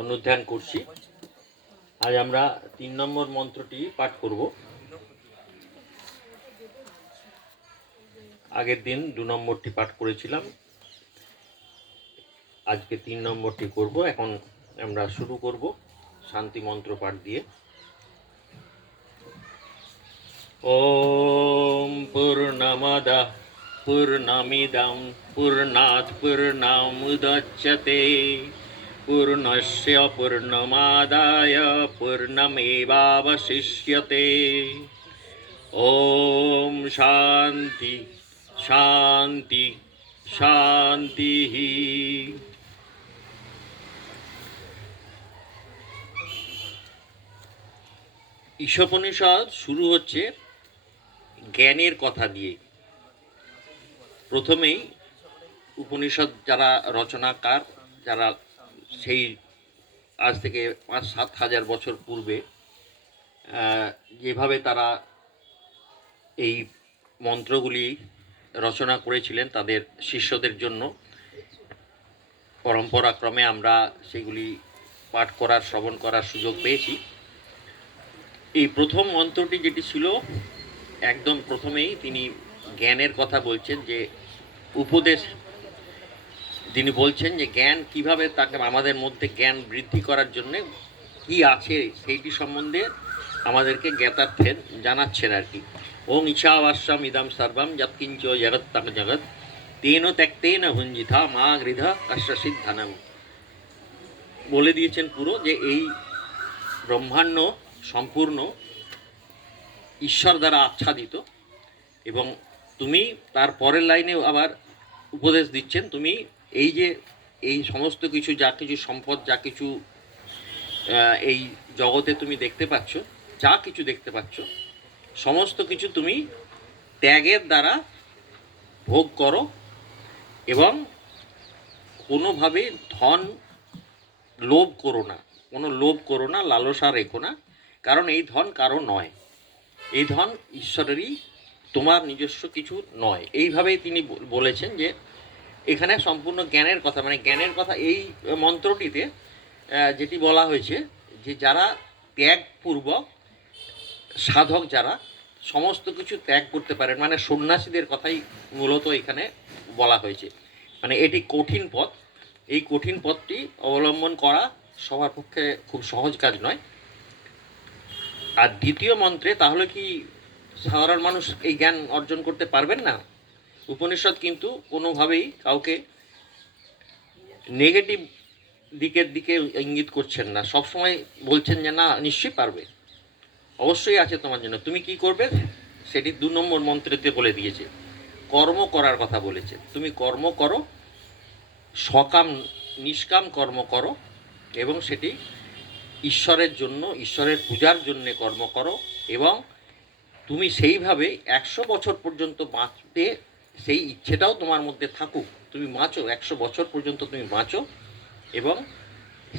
অনুধ্যান করছি। আজ আমরা 3 নম্বর মন্ত্রটি পাঠ করব। আগের দিন 2 নম্বরটি পাঠ করেছিলাম, আজকে 3 নম্বরটি করব। এখন আমরা শুরু করব শান্তি মন্ত্র পাঠ দিয়ে। ওম পূর্ণমদঃ পূর্ণমিদং পূর্ণাৎ পূর্ণমুদচ্যতে পূর্ণস্য পূর্ণমাদায় পূর্ণমেবাবশিষ্যতে। ওম শান্তি শান্তি শান্তি। ঈশোপনিষদ শুরু হচ্ছে জ্ঞানের কথা দিয়ে। প্রথমেই উপনিষদ যারা রচনাকার, যারা সেই আজ থেকে 5-7 হাজার বছর পূর্বে যেভাবে তারা এই মন্ত্রগুলি রচনা করেছিলেন তাদের শিষ্যদের জন্য, পরম্পরাক্রমে আমরা সেগুলি পাঠ করার, শ্রবণ করার সুযোগ পেয়েছি। এই প্রথম মন্ত্রটি যেটি ছিল, একদম প্রথমেই তিনি জ্ঞানের কথা বলছেন, যে উপদেশ তিনি বলছেন যে জ্ঞান কিভাবে তাকে আমাদের মধ্যে জ্ঞান বৃদ্ধি করার জন্য কি আছে সেইটি সম্বন্ধে আমাদেরকে জ্ঞাতার্থের জানাচ্ছেন আর কি। ওং ঈশাবাস্যম ইদম সর্বম যৎকিঞ্চ জগৎ তক জগৎ তেন ত্যক্তেন ভুঞ্জিথা মা গৃধা কশ্যসিদ্ধনম। বলে দিয়েছেন পুরো যে এই ব্রহ্মাণ্ড সম্পূর্ণ ঈশ্বর দ্বারা আচ্ছাদিত, এবং তুমি তার পরের লাইনে আবার উপদেশ দিচ্ছেন, তুমি এই যে এই সমস্ত কিছু, যা কিছু সম্পদ, যা কিছু এই জগতে তুমি দেখতে পাচ্ছ, যা কিছু দেখতে পাচ্ছ, সমস্ত কিছু তুমি ত্যাগের দ্বারা ভোগ করো, এবং কোনোভাবে ধন লোভ করো না, কোনো লোভ করো না, লালসা রেখো না, কারণ এই ধন কারো নয়, এই ধন ঈশ্বরেরই, তোমার নিজস্ব কিছু নয়। এইভাবেই তিনি বলেছেন যে এখানে সম্পূর্ণ জ্ঞানের কথা, মানে জ্ঞানের কথা এই মন্ত্রটিতে যেটি বলা হয়েছে, যে যারা ত্যাগপূর্বক সাধক, যারা সমস্ত কিছু ত্যাগ করতে পারেন, মানে সন্ন্যাসীদের কথাই মূলত এখানে বলা হয়েছে। মানে এটি কঠিন পথ, এই কঠিন পথটি অবলম্বন করা সবার পক্ষে খুব সহজ কাজ নয়। আর দ্বিতীয় মন্ত্রে তাহলে কি সাধারণ মানুষ এই জ্ঞান অর্জন করতে পারবেন না? উপনিষদ কিন্তু কোনোভাবেই কাউকে নেগেটিভ দিকের দিকে ইঙ্গিত করছেন না, সবসময় বলছেন যে না, নিশ্চয়ই পারবে, অবশ্যই আছে তোমার জন্য, তুমি কি করবে সেটি 2 নম্বর মন্ত্রেতে বলে দিয়েছে। কর্ম করার কথা বলেছে, তুমি কর্ম করো, সকাম নিষ্কাম কর্ম করো, এবং সেটি ঈশ্বরের জন্য, ঈশ্বরের পূজার জন্যে কর্ম করো, এবং তুমি সেইভাবে 100 বছর পর্যন্ত বাঁচতে, সেই ইচ্ছেটাও তোমার মধ্যে থাকুক, তুমি বাঁচো 100 বছর পর্যন্ত, তুমি বাঁচো, এবং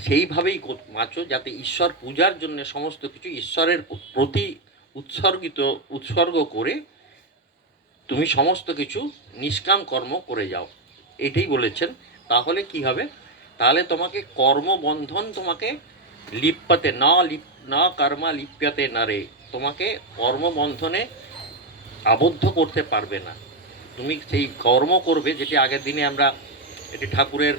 সেইভাবেই বাঁচো যাতে ঈশ্বর পূজার জন্য সমস্ত কিছু ঈশ্বরের প্রতি উৎসর্গ করে তুমি সমস্ত কিছু নিষ্কাম কর্ম করে যাও, এটাই বলেছেন। তাহলে কি হবে? তাহলে তোমাকে কর্মবন্ধন, তোমাকে লিপ্যতে না কর্মা লিপ্যতে না রে, তোমাকে কর্মবন্ধনে আবদ্ধ করতে পারবে না। তুমি সেই কর্ম করবে, যেটি আগের দিনে আমরা, এটি ঠাকুরের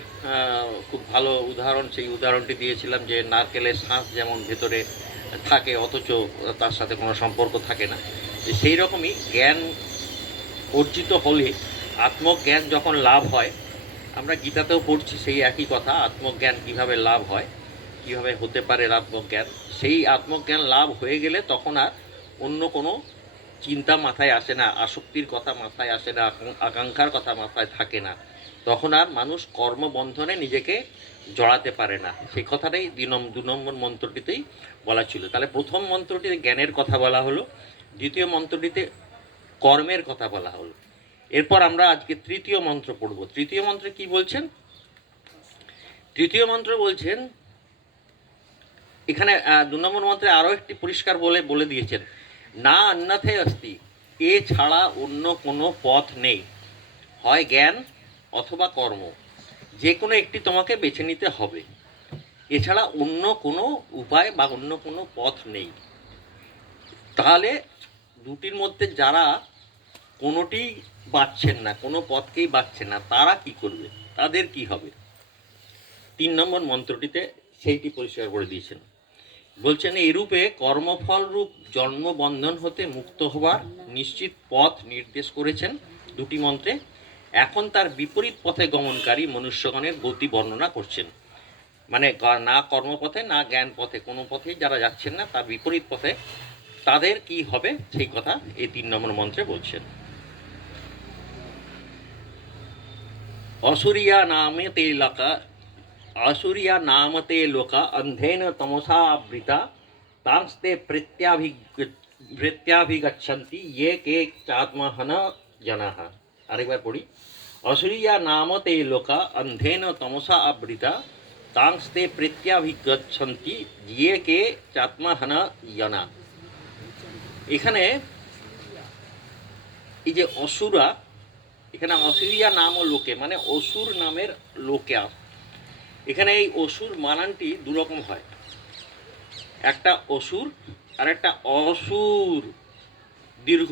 খুব ভালো উদাহরণ, সেই উদাহরণটি দিয়েছিলাম, যে নারকেলের শাঁস যেমন ভেতরে থাকে অথচ তার সাথে কোনো সম্পর্ক থাকে না, সেই রকমই জ্ঞান অর্জিত হলে, আত্মজ্ঞান যখন লাভ হয়, আমরা গীতাতেও পড়ছি সেই একই কথা, আত্মজ্ঞান কিভাবে লাভ হয়, কিভাবে হতে পারে আত্মজ্ঞান। সেই আত্মজ্ঞান লাভ হয়ে গেলে তখন আর অন্য কোনো চিন্তা মাথায় আসে না, আসক্তির কথা মাথায় আসে না, আকাঙ্ক্ষার কথা মাথায় থাকে না, তখন আর মানুষ কর্মবন্ধনে নিজেকে জড়াতে পারে না। সেই কথাটাই 2 নম্বর মন্ত্রটিতেই বলা ছিল। তাহলে প্রথম মন্ত্রটিতে জ্ঞানের কথা বলা হলো, দ্বিতীয় মন্ত্রটিতে কর্মের কথা বলা হলো। এরপর আমরা আজকে তৃতীয় মন্ত্র পড়ব। তৃতীয় মন্ত্রে কি বলছেন? তৃতীয় মন্ত্র বলছেন, এখানে 2 নম্বর মন্ত্রে আরও একটি পরিষ্কার বলে দিয়েছেন, না অন্যথে অস্তি, এ ছাড়া অন্য কোনো পথ নেই, হয় জ্ঞান অথবা কর্ম, যে কোনো একটি তোমাকে বেছে নিতে হবে। এছাড়া অন্য কোনো উপায় বা অন্য কোনো পথ নেই। তাহলে দুটির মধ্যে যারা কোনোটি বাছছেন না, কোনো পথকেই বাছছেন না, তারা কি করবে, তাদের কি হবে? 3 নম্বর মন্ত্রটিতে সেইটি পরিষ্কার করে দিয়েছেন। বলছেন এরূপে কর্মফল রূপ জন্মবন্ধন হতে মুক্ত হওয়ার নিশ্চিত পথ নির্দেশ করেছেন দুটি মন্ত্রে। এখন তার বিপরীত পথে গমনকারী মনুষ্যগণের গতি বর্ণনা করছেন। মানে না কর্মপথে না জ্ঞান পথে, কোনো পথেই যারা যাচ্ছেন না, তার বিপরীত পথে তাদের কি হবে সেই কথা এই 3 নম্বর মন্ত্রে বলছেন। असुरिया नामते लका असुरिया नामते लोका अंधेन तमसावृता तांस्ते प्रत्याभिगच्छन्ति ये के चात्महन जनाः। आरेकबार पढ़ी। असुरिया नामते लोका अंधेन तमसा आवृता तांस्ते प्रत्याभिगच्छन्ति ये के चात्महन जना। এখানে এই যে অসুরা, এখানে অসুরিয়া নাম ও লোকে মানে অসুর নামের লোকে। এখানে এই অসুর মানানটি দুরকম হয়, একটা অসুর আর একটা অসুর দীর্ঘ।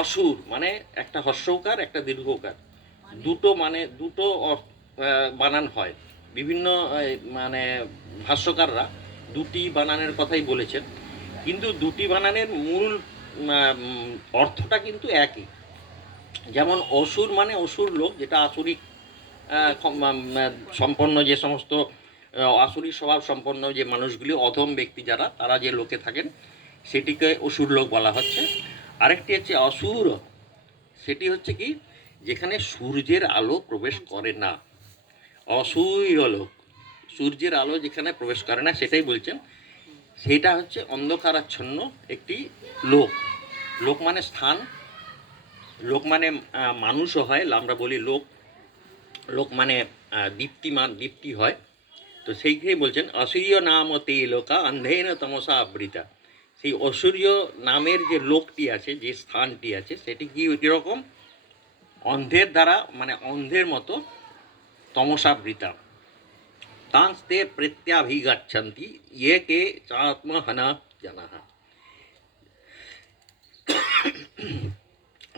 অসুর মানে একটা হর্ষৌকার একটা দীর্ঘকার, দুটো মানে দুটো বানান হয়। বিভিন্ন মানে ভাষ্যকাররা দুটি বানানের কথাই বলেছেন, কিন্তু দুটি বানানের মূল অর্থটা কিন্তু একই। যেমন অসুর মানে অসুর লোক, যেটা আসুরিক সম্পন্ন, যে সমস্ত আসুরি স্বভাব সম্পন্ন যে মানুষগুলি, অধম ব্যক্তি যারা, তারা যে লোকে থাকেন সেটিকে অসুর লোক বলা হচ্ছে। আরেকটি হচ্ছে অসুর, সেটি হচ্ছে কি, যেখানে সূর্যের আলো প্রবেশ করে না, অসূর্য লোক, সূর্যের আলো যেখানে প্রবেশ করে না সেটাই বলছেন। সেটা হচ্ছে অন্ধকারাচ্ছন্ন একটি লোক। লোক মানে স্থান, লোক মানে মানুষও হয়, আমরা বলি লোক, লোক মানে দীপ্তিমান, দীপ্তি হয়। তো সেইখানে বলছেন অসূর্য নামতে লোকা অন্ধেন তমসা আবৃতা। সেই অসূর্য নামের যে লোকটি আছে, যে স্থানটি আছে, সেটি কি কীরকম? অন্ধের দ্বারা মানে অন্ধের মতো তমসাবৃতা। তাংস্তে প্রত্যাভিগচ্ছন্তি ইয়ে কে চাত্মহনা জানাহা।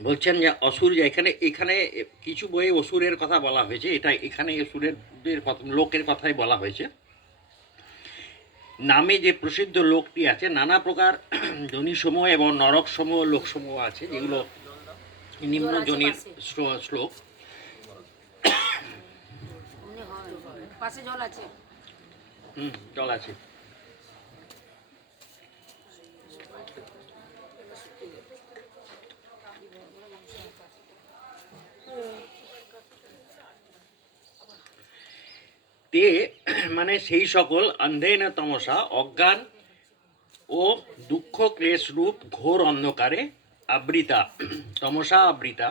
বলছেন যে অসুর, এখানে এখানে কিছু বইয়ে অসুরের কথা বলা হয়েছে, এটা এখানে অসুরের লোকের কথাই বলা হয়েছে। নামে যে প্রসিদ্ধ লোকটি আছে, নানা প্রকার জনিসমূহ এবং নরকসমূহ লোকসমূহ আছে, যেগুলো নিম্ন জনির শ্লোক। জল আছে। তে মানে সেই সকল অন্ধেন তমসা, অজ্ঞান ও দুঃখ ক্লেশ রূপ ঘোর অন্ধকারে আবৃতা, তমসা আবৃতা।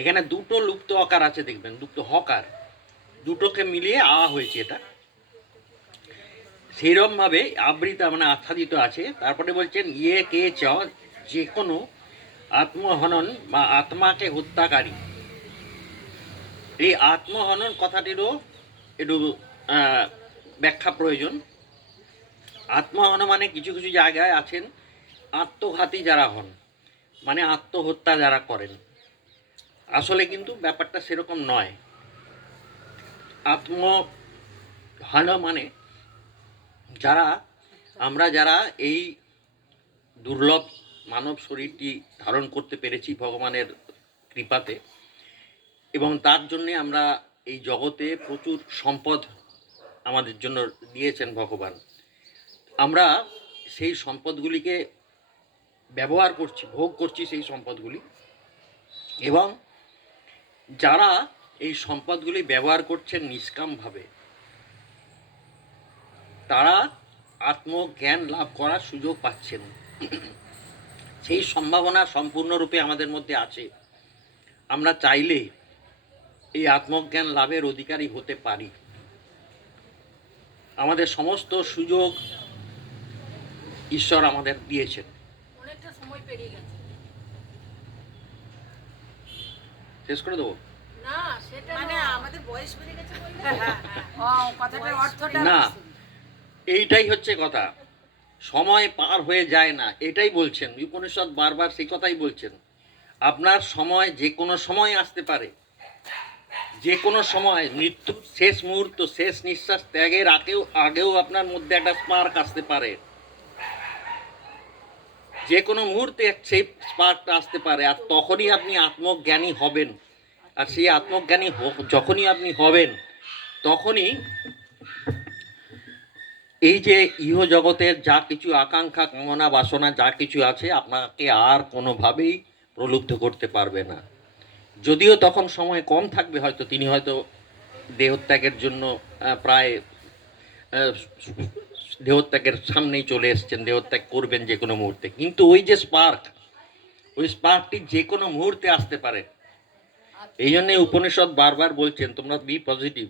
এখানে দুটো লুপ্ত অকার আছে, দেখবেন দুটো হকার, দুটোকে মিলিয়ে হয়েছে এটা। সেইরকমভাবে আবৃতা মানে আচ্ছাদিত আছে। তারপরে বলছেন ইয়ে কে চ, যে কোনো আত্মহনন বা আত্মাকে হত্যাকারী। এই আত্মহনন কথাটিরও একটু ব্যাখ্যা প্রয়োজন। আত্মহনন মানে কিছু কিছু জায়গায় আছেন আত্মঘাতী যারা হন, মানে আত্মহত্যা যারা করেন। আসলে কিন্তু ব্যাপারটা সেরকম নয়। আত্মহন মানে যারা, আমরা যারা এই দুর্লভ মানব শরীরটি ধারণ করতে পেরেছি ভগবানের কৃপাতে, এবং তার জন্যে আমরা এই জগতে প্রচুর সম্পদ আমাদের জন্য দিয়েছেন ভগবান। আমরা সেই সম্পদগুলিকে ব্যবহার করছি, ভোগ করছি সেই সম্পদগুলি, এবং যারা এই সম্পদগুলি ব্যবহার করছেন নিষ্কামভাবে, তারা আত্মজ্ঞান লাভ করার সুযোগ পাচ্ছেন। সেই সম্ভাবনা সম্পূর্ণরূপে আমাদের মধ্যে আছে। আমরা চাইলে এই আত্মজ্ঞান লাভের অধিকারী হতে পারি। আমাদের সমস্ত সুযোগ ঈশ্বর আমাদের দিয়েছেন। শেষ করে দেবো। না সেটা মানে না। আমাদের বয়স বেড়ে গেছে বললে কথাটার অর্থটা না, এইটাই হচ্ছে কথা। সময় পার হয়ে যায় না, এটাই বলছেন উপনিষদ, বারবার সেই কথাই বলছেন। আপনার সময় যে কোনো সময় আসতে পারে, যে কোনো সময় মৃত্যুর শেষ মুহূর্ত, শেষ নিঃশ্বাস ত্যাগের আগেও আপনার মধ্যে একটা স্পার্ক আসতে পারে। যে কোনো মুহূর্তে সেই স্পার্কটা আসতে পারে, আর তখনই আপনি আত্মজ্ঞানী হবেন। আর সেই আত্মজ্ঞানী যখনই আপনি হবেন, তখনই এই যে ইহ জগতের যা কিছু আকাঙ্ক্ষা, কামনা, বাসনা যা কিছু আছে, আপনাকে আর কোনোভাবেই প্রলুব্ধ করতে পারবে না। যদিও তখন সময় কম থাকবে, হয়তো তিনি হয়তো দেহত্যাগের জন্য প্রায় আহ, দেহত্যাগের সামনেই চলে এসছেন, দেহত্যাগ করবেন যে কোনো মুহূর্তে, কিন্তু ওই যে স্পার্ক, ওই স্পার্কটি যে কোনো মুহূর্তে আসতে পারে। এই জন্যই উপনিষদ বারবার বলছেন তোমরা বি পজিটিভ,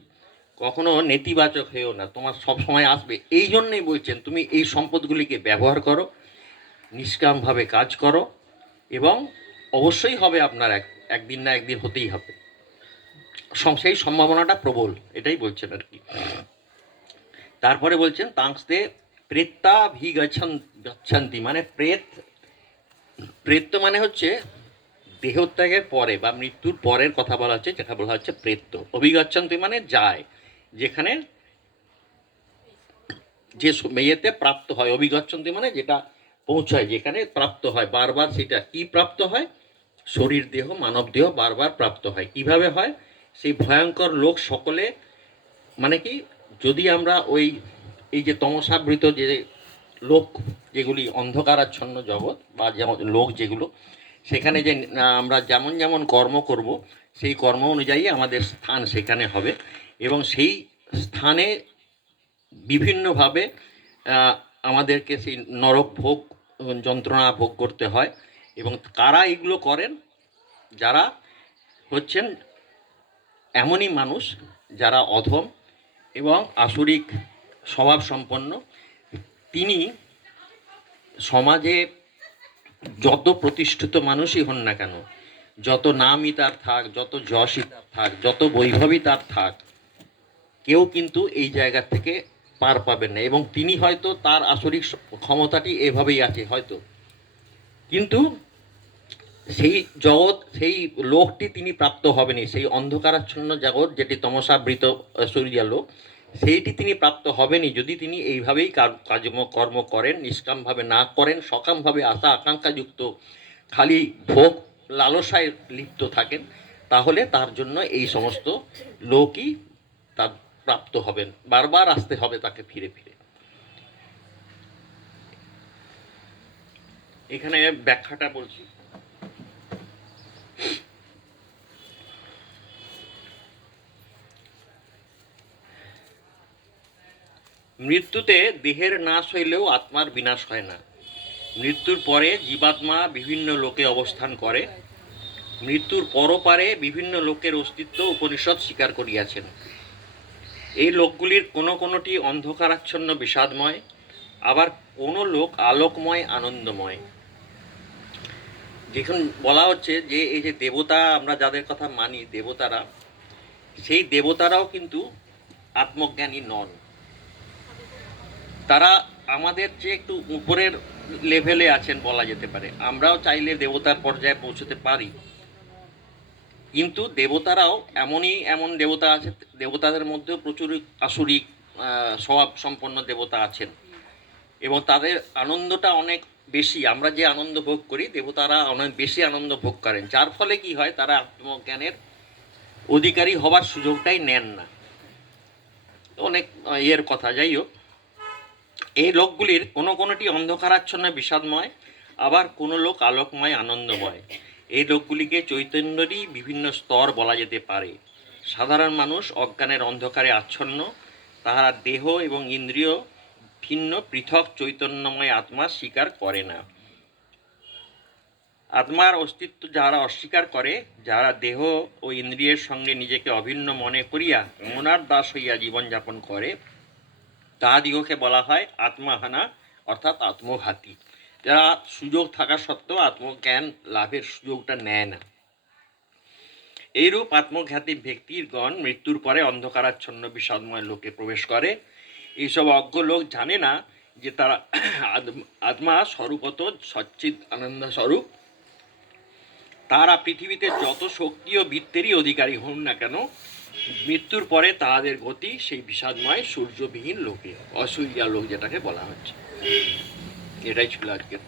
কখনো নেতিবাচক হয়েও না, তোমার সব সময় আসবে। এই জন্যই বলছেন তুমি এই সম্পদগুলিকে ব্যবহার করো, নিষ্কামভাবে কাজ করো, এবং অবশ্যই হবে আপনার একদিন না একদিন হতেই হবে, সেই সম্ভাবনাটা প্রবল, এটাই বলছেন আর কি। তারপরে বলছেন তাংস্তে প্রেত্যাভিগচ্ছন্তি, মানে প্রেত্য মানে হচ্ছে দেহত্যাগের পরে বা মৃত্যুর পরের কথা বলা হচ্ছে, যেটা বলা হচ্ছে প্রেত্য। অভিগচ্ছন্তি মানে যায়, যেখানে যে মেয়েতে প্রাপ্ত হয়। অভিগচ্ছন্তি মানে যেটা পৌঁছায়, যেখানে প্রাপ্ত হয় বারবার। সেটা কি প্রাপ্ত হয়? শরীর দেহ, মানব দেহ বারবার প্রাপ্ত হয়। কিভাবে হয়? সেই ভয়ঙ্কর লোক সকলে, মানে কি, যদি আমরা ওই এই যে তমসাবৃত যে লোক, যেগুলি অন্ধকারাচ্ছন্ন জগৎ বা যেমন লোক যেগুলো, সেখানে যে আমরা যেমন যেমন কর্ম করব, সেই কর্ম অনুযায়ী আমাদের স্থান সেখানে হবে, এবং সেই স্থানে বিভিন্নভাবে আমাদেরকে সেই নরক ভোগ, যন্ত্রণা ভোগ করতে হয়। এবং কারা এগুলো করেন? যারা হচ্ছেন এমনই মানুষ যারা অধম এবং আসরিক স্বভাব সম্পন্ন। তিনি সমাজে যত প্রতিষ্ঠিত মানুষই হন না কেন, যত নামই তার থাক, যত যশই তার থাক, যত বৈভবই তার থাক, কেউ কিন্তু এই জায়গা থেকে পার পাবেন না। এবং তিনি হয়তো তার আসরিক ক্ষমতাটি এভাবেই আছে হয়তো, কিন্তু সেই জগৎ, সেই লোকটি তিনি প্রাপ্ত হবেনি। সেই অন্ধকারাচ্ছন্ন জগৎ, যেটি তমসাবৃত সূর্যালো, সেইটি তিনি প্রাপ্ত হবেনি যদি তিনি এইভাবেই কর্ম করেন, নিষ্কামভাবে না করেন, সকামভাবে আশা আকাঙ্ক্ষাযুক্ত খালি ভোগ লালসায় লিপ্ত থাকেন। তাহলে তার জন্য এই সমস্ত লোকই তার প্রাপ্ত হবেন, বারবার আসতে হবে তাকে ফিরে ফিরে। এখানে ব্যাখ্যাটা বলছি। মৃত্যুতে দেহের নাশ হইলেও আত্মার বিনাশ হয় না। মৃত্যুর পরে জীবাত্মা বিভিন্ন লোকে অবস্থান করে। মৃত্যুর পরপারে বিভিন্ন লোকের অস্তিত্ব উপনিষদ স্বীকার করিয়াছেন। এই লোকগুলির কোনো কোনোটি অন্ধকারাচ্ছন্ন বিষাদময়, আবার কোনো লোক আলোকময় আনন্দময়। যেখানে বলা হচ্ছে যে এই যে দেবতা, আমরা যাদের কথা মানি দেবতারা, সেই দেবতারাও কিন্তু আত্মজ্ঞানী নন। তারা আমাদের যে একটু উপরের লেভেলে আছেন বলা যেতে পারে। আমরাও চাইলে দেবতার পর্যায়ে পৌঁছতে পারি, কিন্তু দেবতারাও এমন দেবতা আছে, দেবতাদের মধ্যেও প্রচুর আসুরিক স্বভাব সম্পন্ন দেবতা আছেন, এবং তাদের আনন্দটা অনেক বেশি। আমরা যে আনন্দ ভোগ করি, দেবতারা অনেক বেশি আনন্দ ভোগ করেন, যার ফলে কি হয়, তারা আত্মজ্ঞানের অধিকারী হবার সুযোগটাই নেন না। অনেক ইয়ের কথা, যাই হোক, এই লোকগুলির কোনো কোনোটি অন্ধকারাচ্ছন্ন বিষাদময়, আবার কোনো লোক আলোকময় আনন্দময়। এই লোকগুলিকে চৈতন্যেরই বিভিন্ন স্তর বলা যেতে পারে। সাধারণ মানুষ অজ্ঞানের অন্ধকারে আচ্ছন্ন, তাহারা দেহ এবং ইন্দ্রিয় ভিন্ন পৃথক চৈতন্যময় আত্মা স্বীকার করে না। আত্মার অস্তিত্ব যারা অস্বীকার করে, যারা দেহ ও ইন্দ্রিয়ের সঙ্গে নিজেকে অভিন্ন মনে করিয়া মনার দাস হইয়া জীবনযাপন করে, তাহাদিগকে বলা হয় আত্মাহানা, অর্থাৎ আত্মঘাতী। যারা সুযোগ থাকা সত্ত্বেও আত্মজ্ঞান লাভের সুযোগটা নেয় না। এইরূপ আত্মঘাতী ব্যক্তিগণ মৃত্যুর পরে অন্ধকারাচ্ছন্ন বিষাদময় লোকে প্রবেশ করে। এইসব অজ্ঞ লোক জানে না যে তারা আত্মা স্বরূপত সচ্চিদ আনন্দ স্বরূপ। তারা পৃথিবীতে যত শক্তি ও বৃত্তেরই অধিকারী হন না কেন, মৃত্যুর পরে তাহাদের গতি সেই বিষাদময় সূর্যবিহীন লোকে, অসূর্যা লোক যেটাকে বলা হচ্ছে। এটাই ছিল আজকের